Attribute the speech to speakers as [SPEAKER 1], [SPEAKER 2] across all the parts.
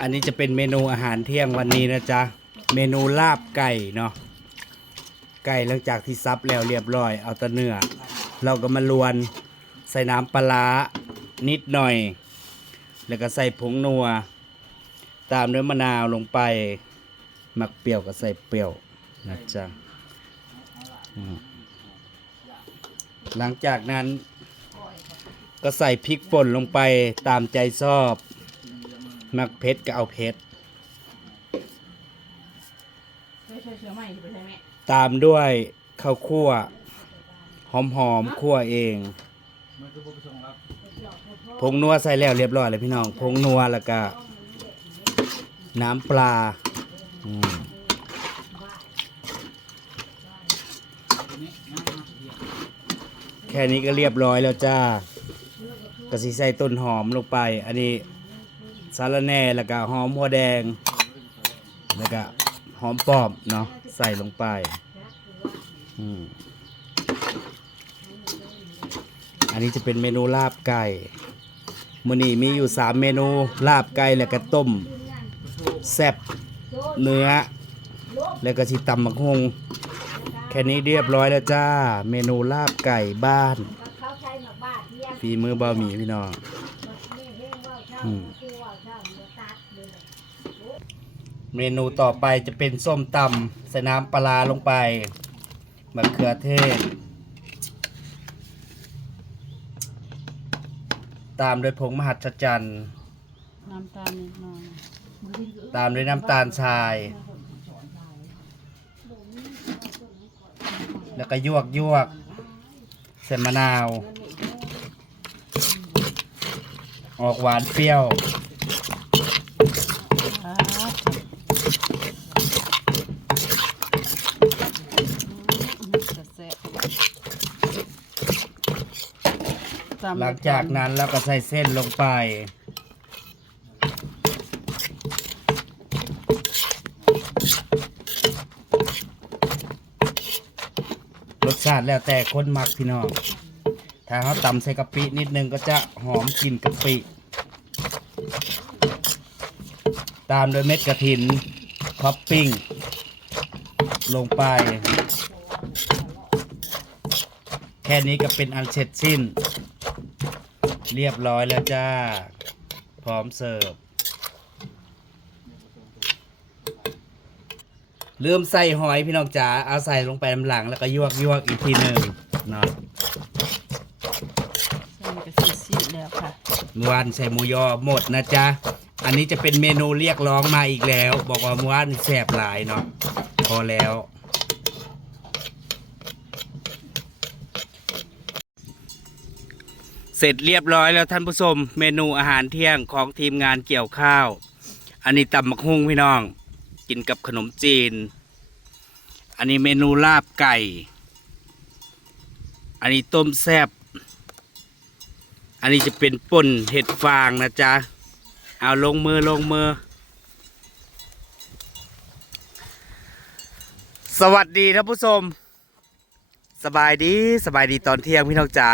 [SPEAKER 1] อันนี้จะเป็นเมนูอาหารเที่ยงวันนี้นะจ๊ะ เมนูลาบไก่เนาะ ไก่หลังจากที่ซับแล้วเรียบร้อย เอาแตะเนื้อ เราก็มาลวนใส่น้ำปลานิดหน่อย แล้วก็ใส่ผงนัว ตามด้วยมะนาวลงไป หมักเปรี้ยวก็ใส่เปรี้ยวนะจ๊ะหลังจากนั้น ก็ใส่พริกป่นลงไปตามใจชอบ มักเผ็ดก็เอาเผ็ด
[SPEAKER 2] ไม่ใช่เชื้อใหม่ที่ไปใช่ไหม
[SPEAKER 1] ตามด้วยข้าวคั่ว หอมหอมๆคั่วเองผงนัวใส่แล้วเรียบร้อยเลยพี่น้องผงนัวแล้วก็ น้ำปลาอืมแค่นี้ก็เรียบร้อยแล้วจ้า กระสีใส่ต้นหอมลงไป อันนี้สาระแหน่แล้วก็หอมหัวแดง แล้วก็หอมปอมเนาะใส่ลงไปอืมอันนี้จะเป็นเมนูลาบไก่มื้อนี้มีอยู่สามเมนูลาบไก่แล้วก็ต้มแซ่บเนื้อ แล้วก็สิตำมักฮงแค่นี้เรียบร้อยแล้วจ้า เมนูลาบไก่บ้าน ฝีมือเบาหมีพี่น้อง
[SPEAKER 3] นี่เรื่องว่าเช่า
[SPEAKER 1] อืม
[SPEAKER 3] คือว่าเช่าเดี๋ยวตัดเลย
[SPEAKER 1] เมนูต่อไปจะเป็นส้มตำใส่น้ำปลาร้าลงไปมะเขือเทศ ตามด้วยผงมหัศจรรย์
[SPEAKER 2] น้ำตาลนิดหน่อย
[SPEAKER 1] ตามด้วยน้ำตาลทราย แล้วก็ยวกยวกใส่มะนาว ออกหวานเปรี้ยวหลังจากนั้นเราก็ใส่เส้นลงไป รสชาติแล้วแต่คนมักพี่น้อง ถ้าเขาตำใส่กะปินิดนึงก็จะหอมกลิ่นกะปิ ตามด้วยเม็ดกระถินท็อปปิ้ง ลงไป แค่นี้ก็เป็นอันเสร็จสิ้น เรียบร้อยแล้วจ้า พร้อมเสิร์ฟลืมใส่หอยพี่น้องจ๋าเอาใส่ลงไปน้ำหลังแล้วก็ยวกยวกอีกทีหนึ่งเนาะ
[SPEAKER 2] ใส่กระสีสีแล้วค่ะ
[SPEAKER 1] เมื่อวานใส่หมูยอหมดนะจ๊ะ อันนี้จะเป็นเมนูเรียกร้องมาอีกแล้ว บอกว่าเมื่อวานแสบหลายเนาะพอแล้ว เสร็จเรียบร้อยแล้วท่านผู้ชมเมนูอาหารเที่ยงของทีมงานเกี่ยวข้าว อันนี้ตำมักฮุ้งพี่น้อง กินกับขนมจีน อันนี้เมนูลาบไก่ อันนี้ต้มแซบ นนี้จะเป็นป่นเห็ดฟางนะจ๊ะ เอาลงมือลงมือ สวัสดีท่านผู้ชม สบายดีสบายดีตอนเที่ยงพี่น้องจ๋า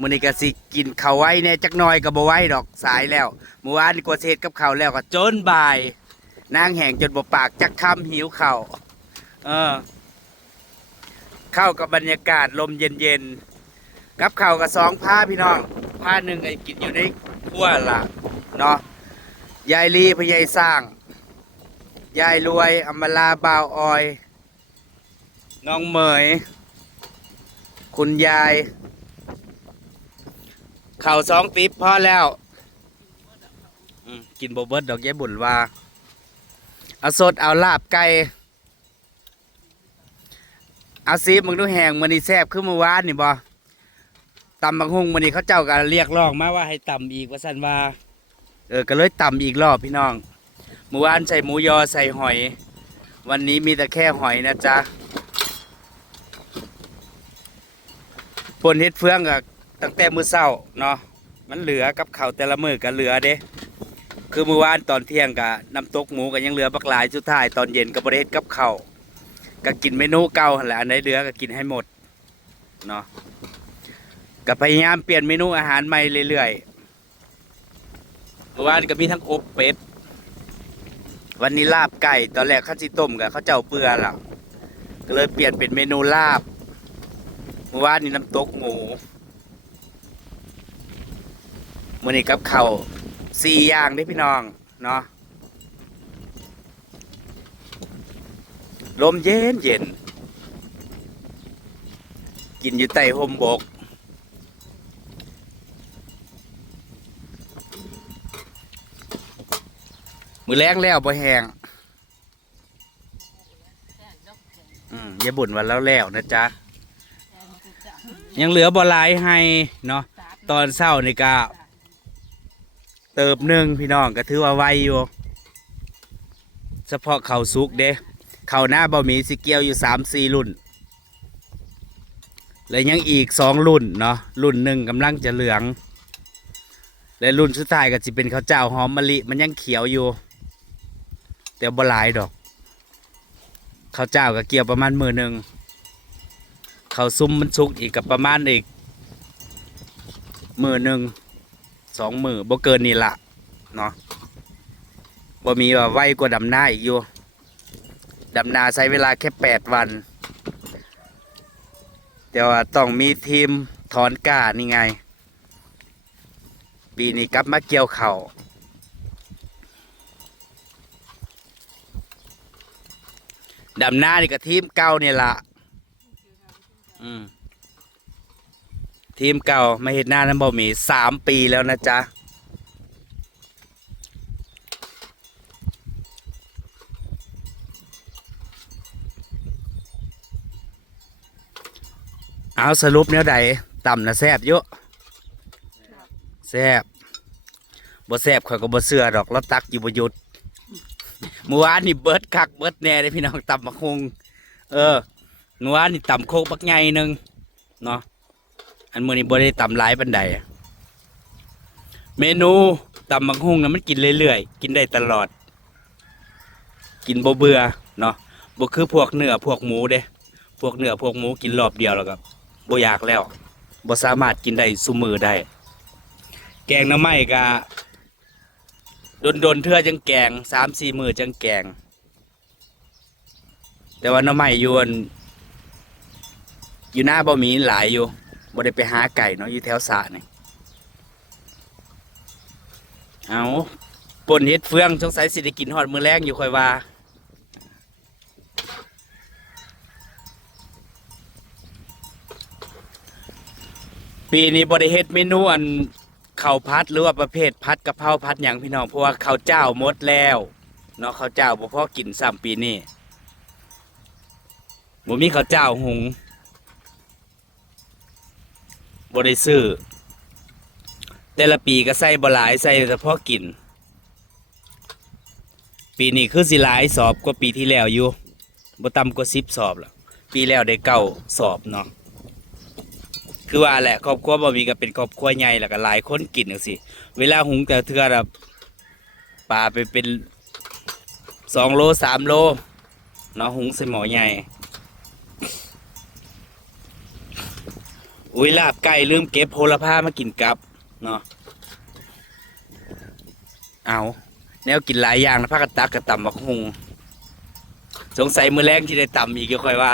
[SPEAKER 1] มื้อนี้ก็สิกินข้าวไว้แน่จักหน่อยก็บ่ไหว้ดอกสายแล้วเมื่อวานกว่าเฮ็ดกับข้าวแล้วก็จนบ่ายนางแห้งจนบ่ปากจักคำหิวข้าวเออ เข้ากับบรรยากาศลมเย็นๆ กับเข้ากับสองผ้าพี่น้องผ้าหนึ่งไอ้กินอยู่ในครัวล่ะเนาะยายลีพยายสร้าง ยายรวยอมลาบ่าวออย น้องเหมย คุณยาย เข้าสองปิ๊บพอแล้วกินโบเบิร์ดดอกยายบุญว่าเอาสดเอาลาบไก่เอาซีมึงดูแหงมันนี่แซบขึ้นเมื่อวานนี่บ่ ตำบังฮุงมันนี่เขาเจ้าก็เรียกร้องมาว่าให้ตำอีกว่าสันว่า เออก็เลยตำอีกรอบพี่น้องเมื่อวานใส่หมูยอใส่หอย วันนี้มีแต่แค่หอยนะจ๊ะปนเฮ็ดเฟืองก็ตั้งแต่มือเช้าเนาะมันเหลือกับเข้าแต่ละมื้อก็เหลือเด้คือเมื่อวานตอนเที่ยงก็น้ำตกหมูก็ยังเหลือบักหลายสุดท้ายตอนเย็นก็บ่ได้เฮ็ดกับเข้าก็กินเมนูเก่าแหละอันไหนเหลือก็กินให้หมดเนาะ ก็พยายามเปลี่ยนเมนูอาหารใหม่เรื่อยเมื่อวานก็มีทั้งอบเป็ด วันนี้ลาบไก่ ตอนแรกข้าวจีต้มกับข้าวเจ้าเปื่อล่ะก็เลยเปลี่ยนเป็นเมนูลาบ เมื่อวานนี้น้ำตกหมูมื่อนี้กับข้าวสี่อย่างได้พี่น้อง เนาะลมเย็นเย็น กินอยู่ใต้ห่มบก มือแรงแล้วบ่แหงอืมอย่าบ่นวันแล้วแล้วนะจ๊ะ ยังเหลือบ่หลายให้เนาะตอนเช้านี่ก็เติบหนึ่งพี่น้องก็ถือว่าไวอยู่ เฉพาะเขาวสุกเด้เขาหน้าบะหมี่สิเกียวอยู่สามสี่รุ่น และยังอีกสองรุ่นเนาะรุ่นหนึ่งกำลังจะเหลือง และรุ่นสุดท้ายก็จะเป็นข้าวเจ้าหอมมะลิมันยังเขียวอยู่ แต่บ่หลายดอกข้าวเจ้าก็เกี่ยวประมาณมือหนึ่งข้าวซุ่มมันสุกอีกกับประมาณอีกมือหนึ่งสองมือบ่เกินนี่ละเนาะบ่มีว่าไวกว่าดำนาอีกอยู่ดำนาใช้เวลาแค่แปดวันแต่ว่าต้องมีทีมถอนก้านี่ไง ปีนี้กลับมาเกี่ยวเข่า ดำหน้านี่ก็ทีมเก่าเนี่ยละอืมทีมเก่ามาเห็นหน้านั้นบ่มีสามปีแล้วนะจ๊ะเอาสรุปแนวใดต่ำนะแซบเยอะแซบบ่แซบข่อยก็บ่เสือดอกแล้วตักอยู่บ่หยุด เมื่อวานนี่เบิดคักเบิดแน่เลยพี่น้องต่ำบักฮุงเออเมื่อวานนี่ต่ำโคกบักใหญ่หนึ่งเนาะอันมื้อนี้บ่ได้ต่ำหลายปานใดเมนูต่ำบักฮงน่ะมันกินเรื่อยๆกินได้ตลอด กินบ่เบื่อเนาะบ่คือพวกเนื้อพวกหมูเด้พวกเนื้อพวกหมูกินรอบเดียวแล้วก็บ่อยากแล้วบ่สามารถกินได้ซุมือได้ แกงน้ำไม้ก็ โดนโดนเทื่อจังแกงสามสี่มือจังแกง แต่ว่าน้ำไม้อยู่อันอยู่หน้าบ่มีหลายอยู่บ่ได้ไปหาไก่เนาะอยู่แถวสระนี่เอาปนเฮ็ดเฟืองสงสัยสิได้กินฮอดมือแรงอยู่ค่อยว่าปีนี้บริเฮ็ดเมนูอัน ข้าวพัดหรือว่าประเภทพัดกะเพราพัดอย่างพี่น้องเพราะว่าข้าวเจ้าหมดแล้วเนาะข้าวเจ้าบ่พอกินซ้ำปีนี้บ่มีข้าวเจ้าหุงบ่ได้ซื้อแต่ละปีก็ใส่บ่หลายใส่แต่พอกิน ปีนี้คือสิหลายสอบกว่าปีที่แล้วอยู่บ่ต่ำกว่า10สอบล้วปีแล้วได้เก้าสอบเนาะ คือว่าแหละครอบครัวบ่มีก็เป็นครอบครัวใหญ่แล้วก็หลายคนกินจังซี่เวลาหุงแต่เทื่อละปลาไปเป็นสองโลสามโลเนาะหุงใส่หม้อใหญ่อุ้ยลาบไก่ลืมเก็บโหระพามากินกับเนาะเอาแนวกินหลายอย่างนะพักกระตักกระตำบักหุงสงสัยมือแรงที่ได้ตำอีกก็ค่อยว่า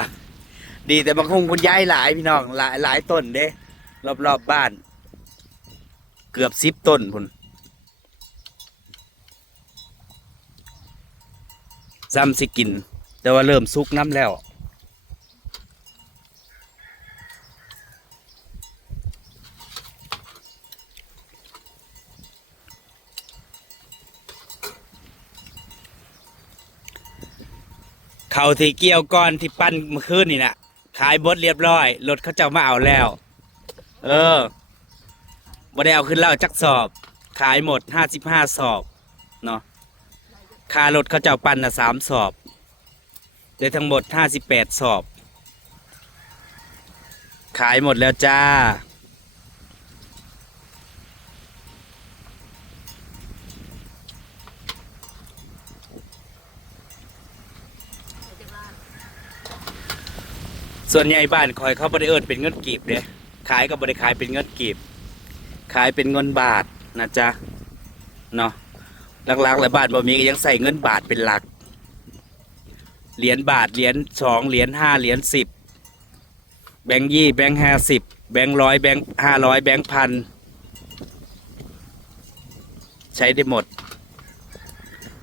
[SPEAKER 1] ดีแต่บางคงคุณยายหลายพี่น้องหลายหลายต้นเด้รอบรอบบ้าน เกือบสิบต้นพุ่นซ้ำสิกิน แต่ว่าเริ่มสุกน้ำแล้วเขาที่เกี่ยวก้อนที่ปั้นเมื่อคืนนี่นะ ขายบดเรียบร้อย รถเขาเจ้ามาเอาแล้ว เออบ่ได้เอาขึ้นแล้วจักสอบ ขายหมดห้าสิบห้าสอบ เนาะค่ารถเขาเจ้าปั่นนะสามสอบได้ทั้งหมดห้าสิบแปดสอบ ขายหมดแล้วจ้า ส่วนใหญ่บ้านคอยเขาบริเอิญเป็นเงินกีบเด้ขายก็บบริขายเป็นเงินกีบ ขายเป็นเงินบาทนะจ๊ะเนาะหลักๆแล้วบ้านบ่มีก็ยังใส่เงินบาทเป็นหลัก เหรียญบาทเหรียญสองเหรียญห้าเหรียญสิบแบงค์ยี่แบงค์ห้าสิบแบงค์ร้อยแบงค์ห้าร้อยแบงค์พันใช้ได้หมด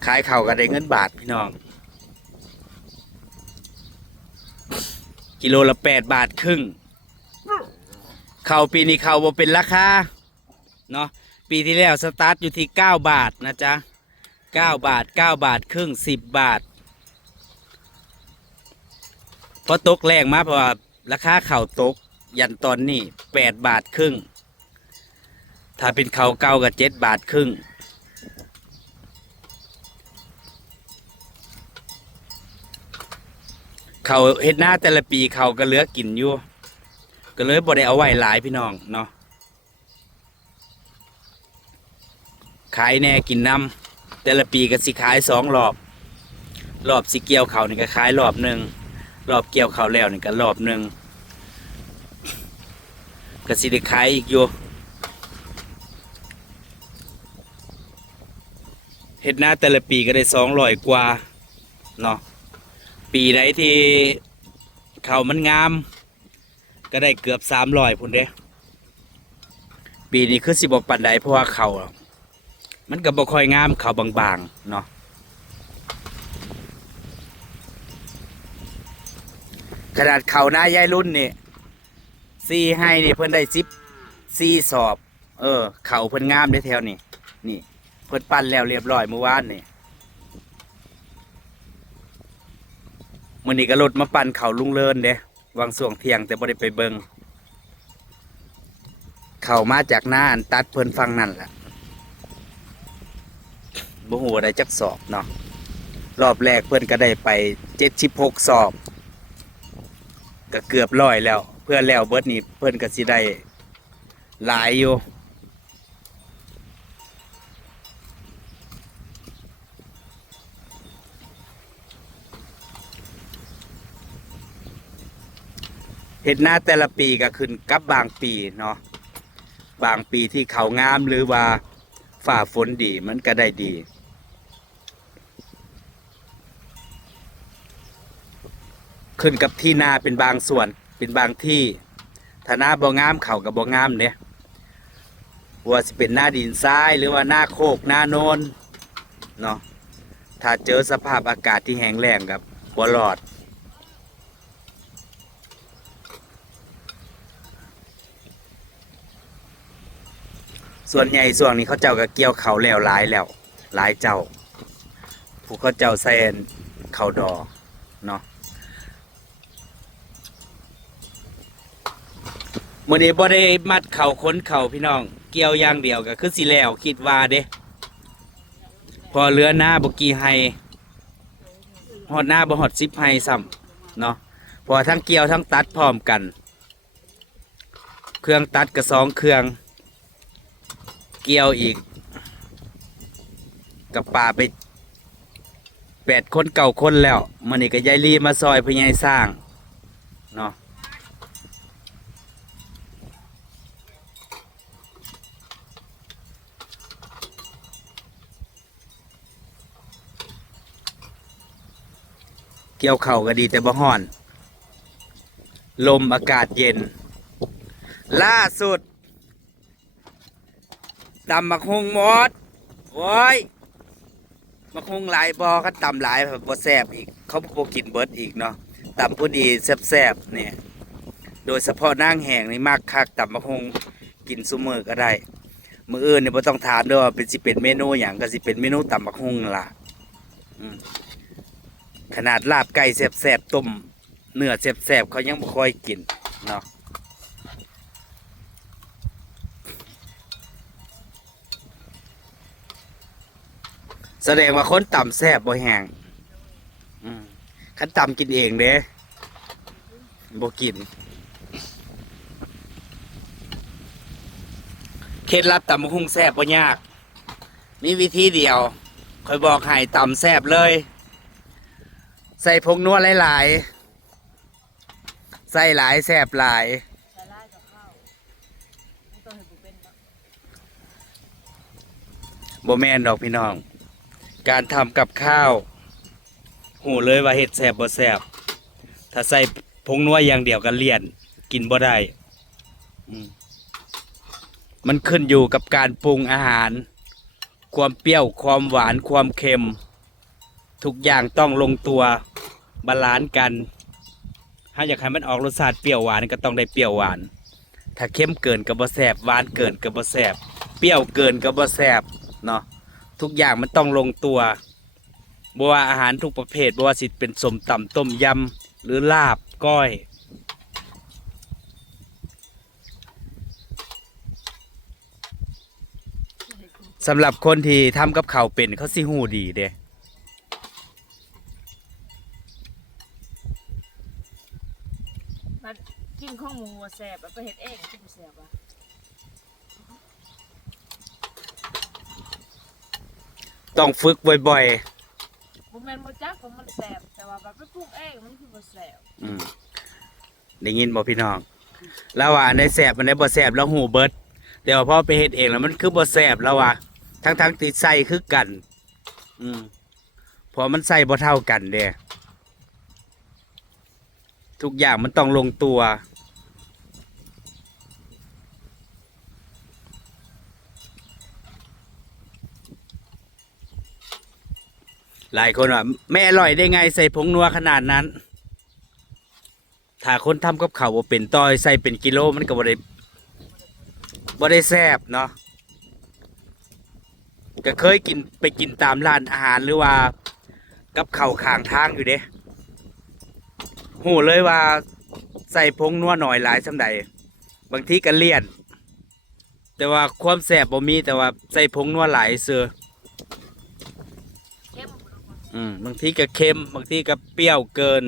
[SPEAKER 1] ขายเข่าก็ได้เงินบาทพี่น้อง กิโลละแปดบาทครึ่งเข่าปีนี้เข่าวบ่เป็นราคาเนาะปีที่แล้วสตาร์ทอยู่ที่เก้าบาทนะจ๊ะเก้าบาทเก้าบาทครึ่งสิบบาทพอตกแรงมาเพราะว่าราคาเข่าตก ยันตอนนี้แปดบาทครึ่ง ถ้าเป็นเข่าเก่าก็เจ็ดบาทครึ่ง เขาเฮ็ดหน้าแต่ละปีเขาก็เหลือกินอยู่ ก็เลยบ่ได้เอาไว้หลายพี่น้องเนาะขายแน่กินน้ำแต่ละปีก็สิขายสองรอบรอบสิเกี่ยวเขานี่ก็ขายรอบหนึ่งรอบเกี่ยวเขาแล้วนี่ก็รอบหนึ่งก็สิได้ขายอีกอยู่เฮ็ดหน้าแต่ละปีก็ได้สองร้อยกว่าเนาะ ปีไหนที่เขามันงาม ก็ได้เกือบสามร้อยพุ่นเด้ปีนี้คือสิบปันใดเพราะว่าเขามันก็บ่ค่อยงามเขาบางๆเนาะขนาดเขาหน้ายายรุ่นนี่ซีให้นี่เพิ่นได้สิบซีสอบ เออ เขาเพิ่นงามได้แถวนี่นี่ เพิ่นปั้นแล้วเรียบร้อยเมื่อวานนี่ มื่อนี้ก็รถมาปั่นเขาลุงเลินเด้วางส่วงเทียงแต่บ่ได้ไปเบิงเขามาจากน้านตัดเพิ่นฟังนั่นแหละบ่ฮู้ว่าได้จักสอบเนาะรอบแรกเพิ่อนก็ได้ไป76สอบ ก็เกือบร้อยแล้ว เพื่อนแล้วเบิดนี้เพิ่อนก็สิได้หลายอยู่ เห็ดหน้าแต่ละปีก็ขึ้นกับบางปีเนาะบางปีที่เขางามหรือว่าฝ่าฝนดีมันก็ได้ดี ขึ้นกับที่นาเป็นบางส่วนเป็นบางที่ถ้าหน้าบ่งามเขากับบ่งามเนี่ยว่าสิเป็นหน้าดินทรายหรือว่าหน้าโคกหน้าโนนเนาะถ้าเจอสภาพอากาศที่แห้งแล้งกับบ่รอด ส่วนใหญ่ส่วนนี้เขาเจ้าก็เกี่ยวเขาแล้วหลายแล้วหลายเจ้า ผู้เขาเจ้าใส่เขาดอเนาะมื่อนี้บ่ได้มัดเข่าค้นเข่าพี่น้อง เกี่ยวอย่างเดียวก็คือสิแล้วคิดว่าเด้ พอเรือหน้าบกีไฮหอดหน้าบ่หอดซิปไฮซ้ำเนาะพอทั้งเกี่ยวทั้งตัดพร้อมกัน เครื่องตัดกับสองเครื่อง เกี่ยวอีก กับป่าไปแปดคนเก่าคนแล้วมันนี่ก็ยายลีมาซอยพญายสร้างเนาะเกี่ยวเข่าก็ดีแต่บ่ฮ้อน ลมอากาศเย็น ล่าสุด ตำมักฮงหมดโอ้ยมักฮงหลายบอก็ตำหลายแบบบ่แซบอีก เขาบ่กินเบิร์ดอีกเนาะตำผู้ดีแซ่บๆเนี่ย โดยเฉพาะนางแหงนี่มากคักตำมักฮงกินซุมือก็ได้ มืออื่นเนี่ยบ่ต้องถามด้อว่าเป็นสิเป็นเมนูหยังก็สิเป็นเมนูตำมักฮงนั่นล่ะขนาดลาบไก่แซ่บๆต้มเนื้อแซ่บๆเขายังบ่ค่อยกินเนาะ แสดงว่าคนต่ำแซ่บบ่แห้งอืมคันต่ำกินเองเด้บ่กิน เคล็ดลับต่ำหุ่งแซ่บบ่ยาก มีวิธีเดียวคอยบอกให้ต่ำแซ่บเลย ใส่ผงนัวหลายๆ ใส่หลายแซ่บหลายบ่แม่นดอกพี่น้อง การทำกับข้าวหูเลยว่าเฮ็ดแซ่บบ่แซ่บถ้าใส่ผงนัวอย่างเดียวก็เลี่ยน กินบ่ได้มันขึ้นอยู่กับการปรุงอาหาร ความเปรี้ยวความหวานความเค็ม ทุกอย่างต้องลงตัวบาลานซ์กัน ถ้าอยากให้มันออกรสชาติเปรี้ยวหวานก็ต้องได้เปรี้ยวหวาน ถ้าเข้มเกินก็บ่แซ่บหวานเกินก็บ่แซ่บเปรี้ยวเกินก็บ่แซ่บเนาะ ทุกอย่างมันต้องลงตัวบ่ว่าอาหารทุกประเภทบ่ว่าสิเป็นสมตำต้มยำหรือลาบก้อย สำหรับคนที่ทำกับข้าวเป็นเขาสิหูดีเด้
[SPEAKER 2] มันกินข้องหมูอะแสบอะไปเฮ็ดเองกินแสบอะ
[SPEAKER 1] ต้องฝึกบ่อย
[SPEAKER 2] บ่แม่นบ่จักว่ามันแสบแต่ว่าแบบไปปรุงเองมันคือบ่แสบ
[SPEAKER 1] ๆอืมได้ยินบ่พี่น้องแล้วว่าอันใดแสบอันใดบ่แสบแล้วหูเบิดแต่ว่าพอไปเฮ็ดเองแล้วมันคือบ่แสบแล้วว่าทั้งๆที่ใส่คือกัน อืมเพอมันใส่บ่เท่ากันเด้ทุกอย่างมันต้องลงตัว หลายคนว่าไม่อร่อยได้ไงใส่ผงนัวขนาดนั้น ถ้าคนทำกับข้าวบ่เป็นต้อยใส่เป็นกิโลมันก็บ่ได้บ่ได้แซ่บเนาะก็เคยกินไปกินตามร้านอาหารหรือว่า กับข้าวข้างทางอยู่เด้หูเลยว่าใส่ผงนัวหน่อยหลายสำใดบางทีก็เลี่ยน แต่ว่าความแซบบ่มีแต่ว่าใส่ผงนัวหลายเสือ
[SPEAKER 2] อื
[SPEAKER 1] มบางทีก็เค็ม บางทีก็เปรี้ยวเกิน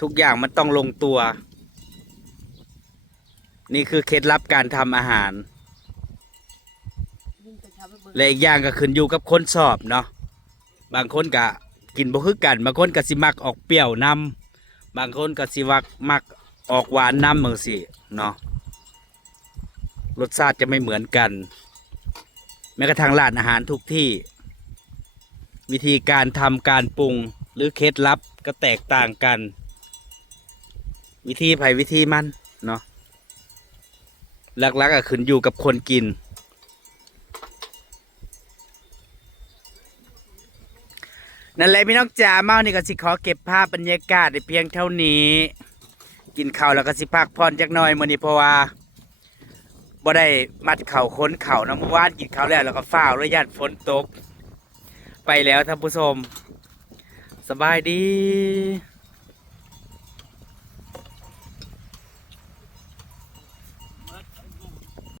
[SPEAKER 1] ทุกอย่างมันต้องลงตัว นี่คือเคล็ดลับการทำอาหาร
[SPEAKER 2] และ
[SPEAKER 1] อีกอย่างก็ขึ้นอยู่กับคนสอบเนาะบางคนก็กินบ่คือกัน บางคนก็สิมักออกเปรี้ยวนำบางคนก็สิวักมักออกหวานนำเหมือนสิเนาะรสชาติจะไม่เหมือนกัน แม้กระทั่งร้านอาหารทุกที่ วิธีการทำการปรุงหรือเคล็ดลับก็แตกต่างกัน วิธีไผวิธีมันเนาะหลักๆก็ขึ้นอยู่กับคนกิน นั่นแหละพี่น้องจ๋าเมานี่ก็สิขอเก็บภาพบรรยากาศในเพียงเท่านี้ กินข้าวแล้วก็สิพักผ่อนจักหน่อยมื้อนี้เพราะว่า บ่ได้มัดเข่าค้นเข่านะเมื่อวานกินข้าวแล้วแล้วก็ฝ้าวแล้วยันฝนตก ไปแล้วท่านผู้ชม สบายดี